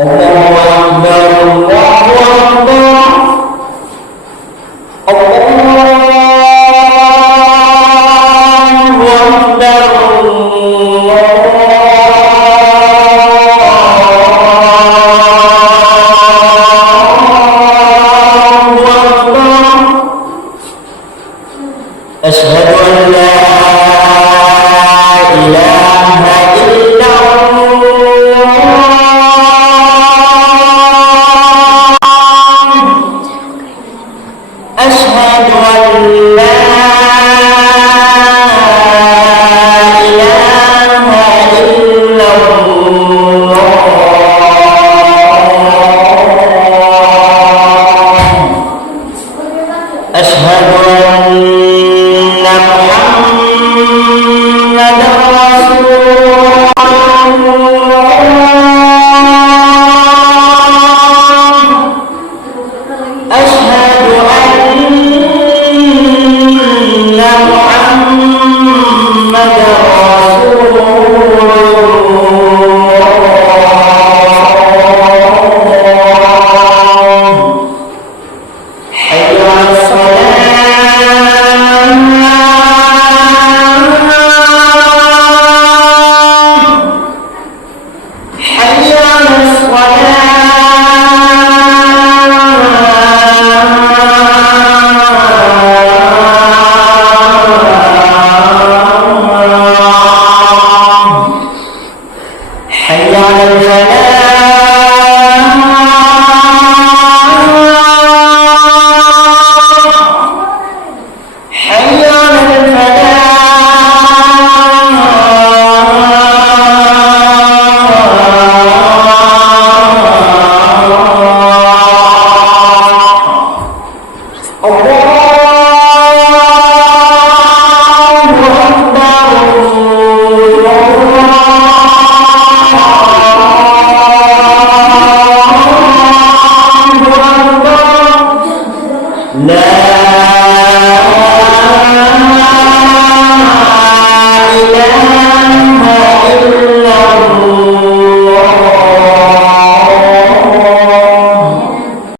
الله أكبر الله أكبر أشهد أن لا إله إلا الله أشهد أن لا إله إلا الله أشهد أن محمدا رسول الله أشهد أن محمدا رسول الله حي على الصلاة حي على الصلاة حي على الفلاح